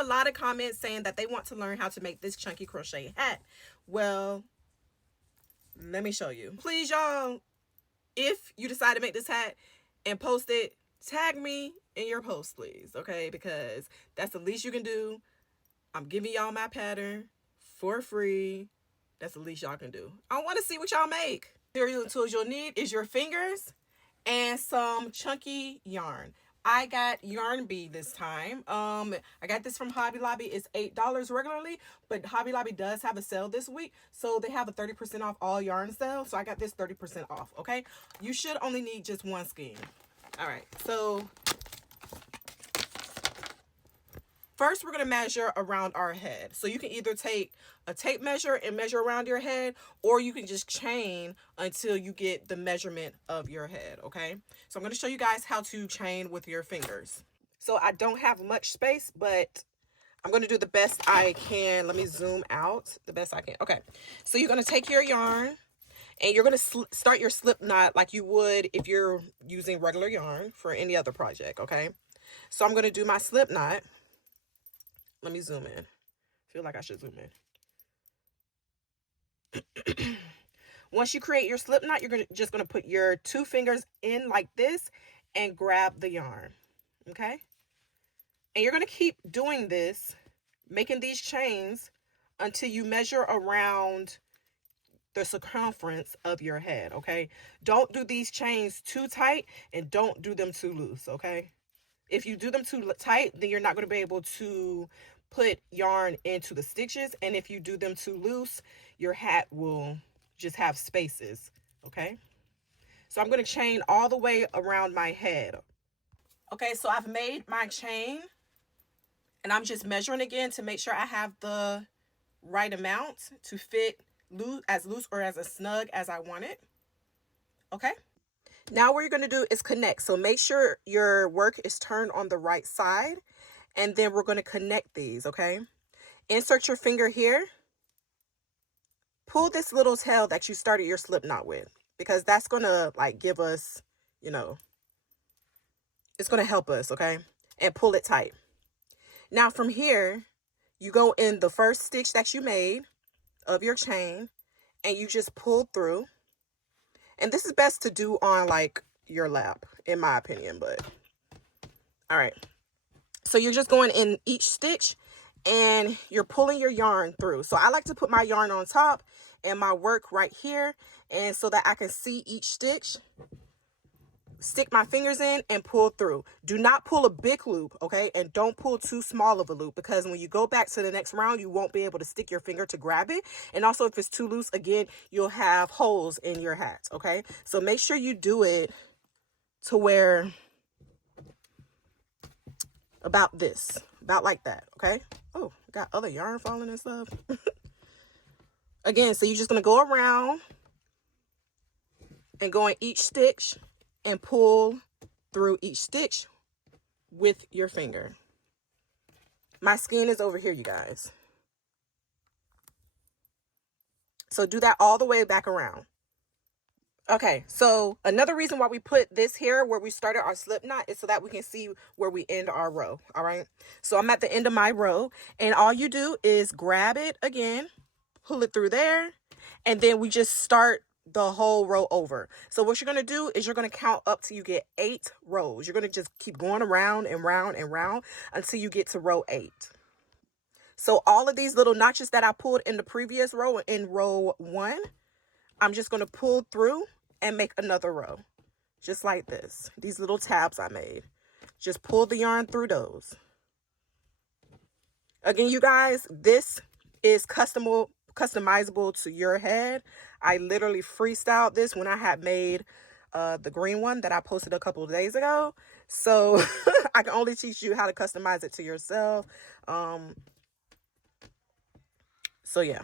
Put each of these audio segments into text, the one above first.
a lot of comments saying that they want to learn how to make this chunky crochet hat. Well, let me show you. Please, y'all, if you decide to make this hat and post it, tag me in your post, please, okay? Because that's the least you can do. I'm giving y'all my pattern for free. That's the least y'all can do. I want to see what y'all make. The tools you'll need is your fingers and some chunky yarn. I got yarn bead this time. I got this from Hobby Lobby. It's $8 regularly, but Hobby Lobby does have a sale this week, so they have a 30% off all yarn sale. So I got this 30% off. Okay, you should only need just one skein. All right, so first we're going to measure around our head. So you can either take a tape measure and measure around your head, or you can just chain until you get the measurement of your head, okay? So I'm going to show you guys how to chain with your fingers. So I don't have much space, but I'm going to do the best I can. Let me zoom out the best I can. Okay, so you're going to take your yarn and you're going to start your slip knot like you would if you're using regular yarn for any other project, okay? So I'm going to do my slip knot. Let me zoom in. Feel like I should zoom in. Once you create your slip knot, you're just going to put your 2 fingers in like this and grab the yarn, okay? And you're going to keep doing this, making these chains until you measure around the circumference of your head, okay? Don't do these chains too tight and don't do them too loose, okay? If you do them too tight, then you're not going to be able to put yarn into the stitches. And if you do them too loose, your hat will just have spaces, okay? So I'm going to chain all the way around my head. Okay, so I've made my chain. And I'm just measuring again to make sure I have the right amount to fit as loose or as snug as I want it. Okay? Now what you're going to do is connect. So make sure your work is turned on the right side. And then we're going to connect these, okay? Insert your finger here. Pull this little tail that you started your slip knot with, because that's going to like give us, you know, it's going to help us, okay? And pull it tight. Now from here, you go in the first stitch that you made of your chain and you just pull through. And this is best to do on like your lap, in my opinion, but all right. So you're just going in each stitch and you're pulling your yarn through. So I like to put my yarn on top and my work right here, and so that I can see each stitch. Stick my fingers in and pull through. Do not pull a big loop, okay? And don't pull too small of a loop, because when you go back to the next round, you won't be able to stick your finger to grab it. And also if it's too loose, again, you'll have holes in your hat, okay? So make sure you do it to where about this, about like that, okay? Oh, got other yarn falling and stuff. Again, so you're just gonna go around and go in each stitch and pull through each stitch with your finger. My skein is over here, you guys. So do that all the way back around. Okay, so another reason why we put this here where we started our slip knot is so that we can see where we end our row, all right? So I'm at the end of my row, and all you do is grab it again, pull it through there, and then we just start the whole row over. So what you're going to do is you're going to count up till you get 8 rows. You're going to just keep going around and round and round until you get to row 8. So all of these little notches that I pulled in the previous row, in row 1, I'm just going to pull through and make another row just like this. These little tabs I made, just pull the yarn through those. Again, you guys, this is customizable to your head. I literally freestyled this when I had made the green one that I posted a couple of days ago. So I can only teach you how to customize it to yourself. So yeah.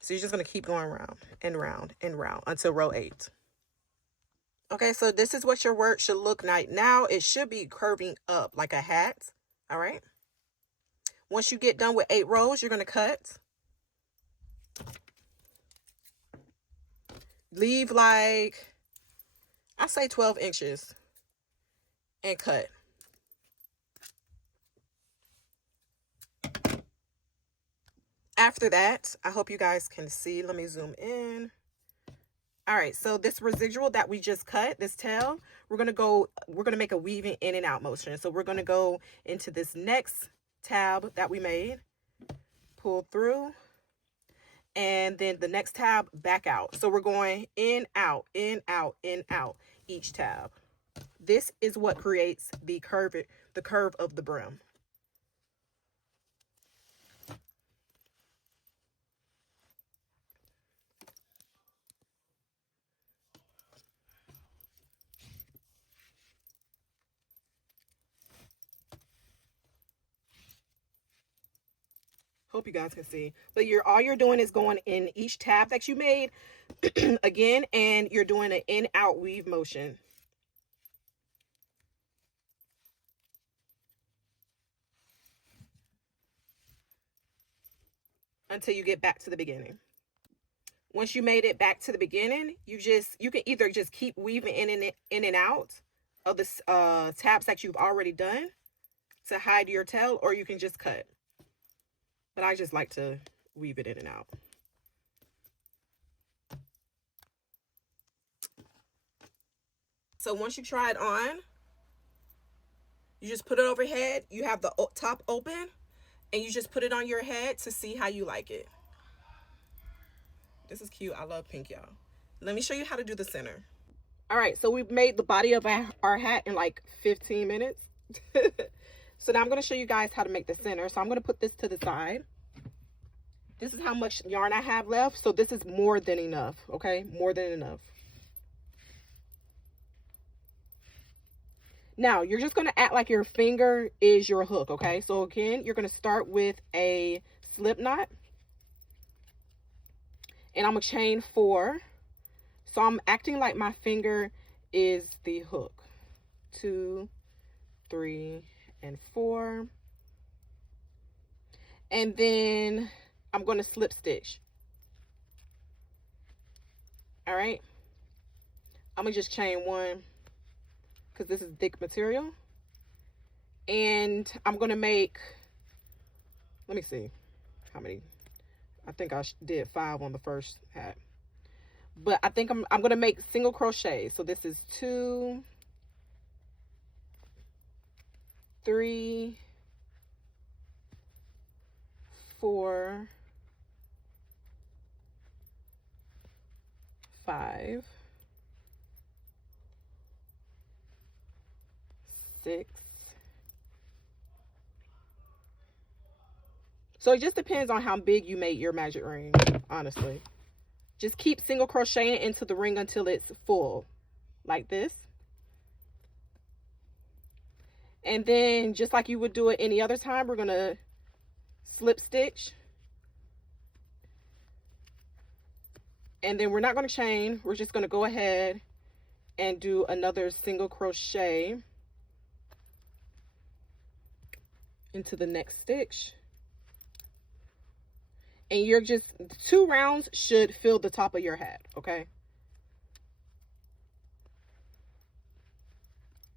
So you're just going to keep going round and round and round until row 8. Okay, so this is what your work should look like now. It should be curving up like a hat. All right. Once you get done with 8 rows, you're going to cut. Leave like, I say 12 inches and cut. after that, I hope you guys can see. Let me zoom in. All right, so this residual that we just cut, this tail, we're gonna make a weaving in and out motion. So we're gonna go into this next tab that we made, pull through, and then the next tab back out. So we're going in, out, in, out, in, out, each tab. This is what creates the curve of the brim. Hope you guys can see. But all you're doing is going in each tab that you made again, and you're doing an in-out weave motion. Until you get back to the beginning. Once you made it back to the beginning, you can either just keep weaving in and out of the tabs that you've already done to hide your tail, or you can just cut. But I just like to weave it in and out. So once you try it on, you just put it overhead. You have the top open, and you just put it on your head to see how you like it. This is cute. I love pink, y'all. Let me show you how to do the center. All right, so we've made the body of our hat in like 15 minutes. So now I'm going to show you guys how to make the center. So I'm going to put this to the side. This is how much yarn I have left. So this is more than enough, okay? More than enough. Now, you're just going to act like your finger is your hook, okay? So again, you're going to start with a slip knot. And I'm going to chain 4. So I'm acting like my finger is the hook. 2, 3, and 4. And then I'm going to slip stitch. All right. I'm going to just chain 1 because this is thick material. And I'm going to make, let me see how many. I think I did 5 on the first hat. But I think I'm going to make single crochet. So this is 2, 3, 4, 5, 6. So it just depends on how big you made your magic ring, honestly. Just keep single crocheting into the ring until it's full, like this. And then just like you would do it any other time, we're going to slip stitch. And then we're not going to chain. We're just going to go ahead and do another single crochet into the next stitch. And you're just 2 rounds should fill the top of your hat, okay?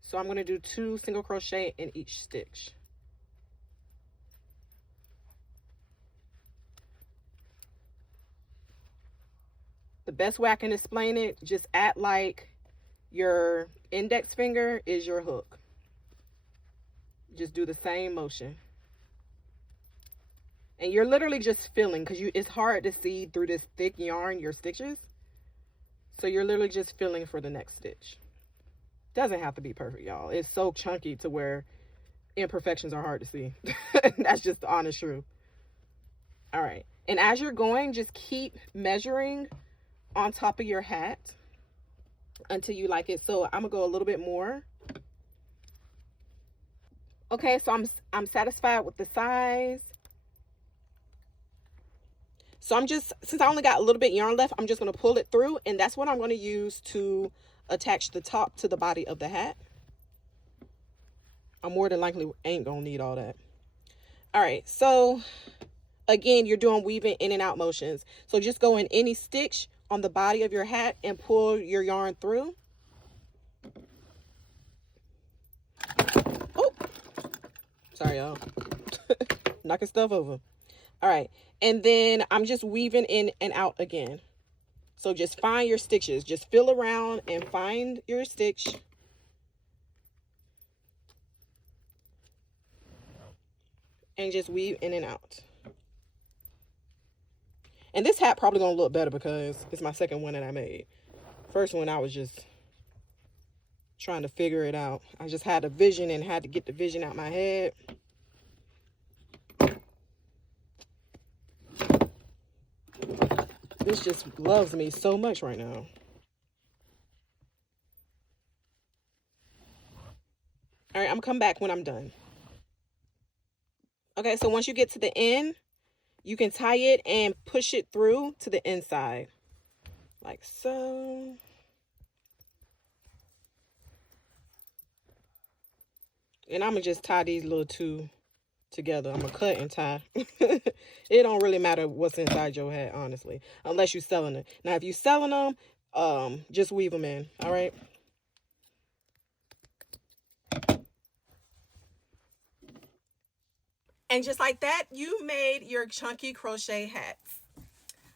So I'm going to do 2 single crochet in each stitch. The best way I can explain it, just act like your index finger is your hook. Just do the same motion. And you're literally just filling, because it's hard to see through this thick yarn your stitches. So you're literally just filling for the next stitch. Doesn't have to be perfect, y'all. It's so chunky to where imperfections are hard to see. That's just the honest truth. All right. And as you're going, just keep measuring on top of your hat until you like it. So I'm going to go a little bit more. Okay, so I'm satisfied with the size. So since I only got a little bit yarn left, I'm just going to pull it through, and that's what I'm going to use to attach the top to the body of the hat. I more than likely ain't going to need all that. All right, so again, you're doing weaving in and out motions. So just go in any stitch on the body of your hat and pull your yarn through. Oh, sorry, y'all. Knocking stuff over. All right, and then I'm just weaving in and out again. So just find your stitches. Just feel around and find your stitch. And just weave in and out. And this hat probably gonna look better because it's my second one that I made. First one I was just trying to figure it out. I just had a vision and had to get the vision out my head. This just loves me so much right now. All right, I'm gonna come back when I'm done. Okay, so once you get to the end, you can tie it and push it through to the inside. Like so. And I'm gonna just tie these little two together. I'm gonna cut and tie. It don't really matter what's inside your hat, honestly, unless you're selling it. Now, if you're selling them, just weave them in. All right. And just like that, you made your chunky crochet hats.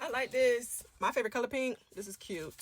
I like this. My favorite color, pink. This is cute.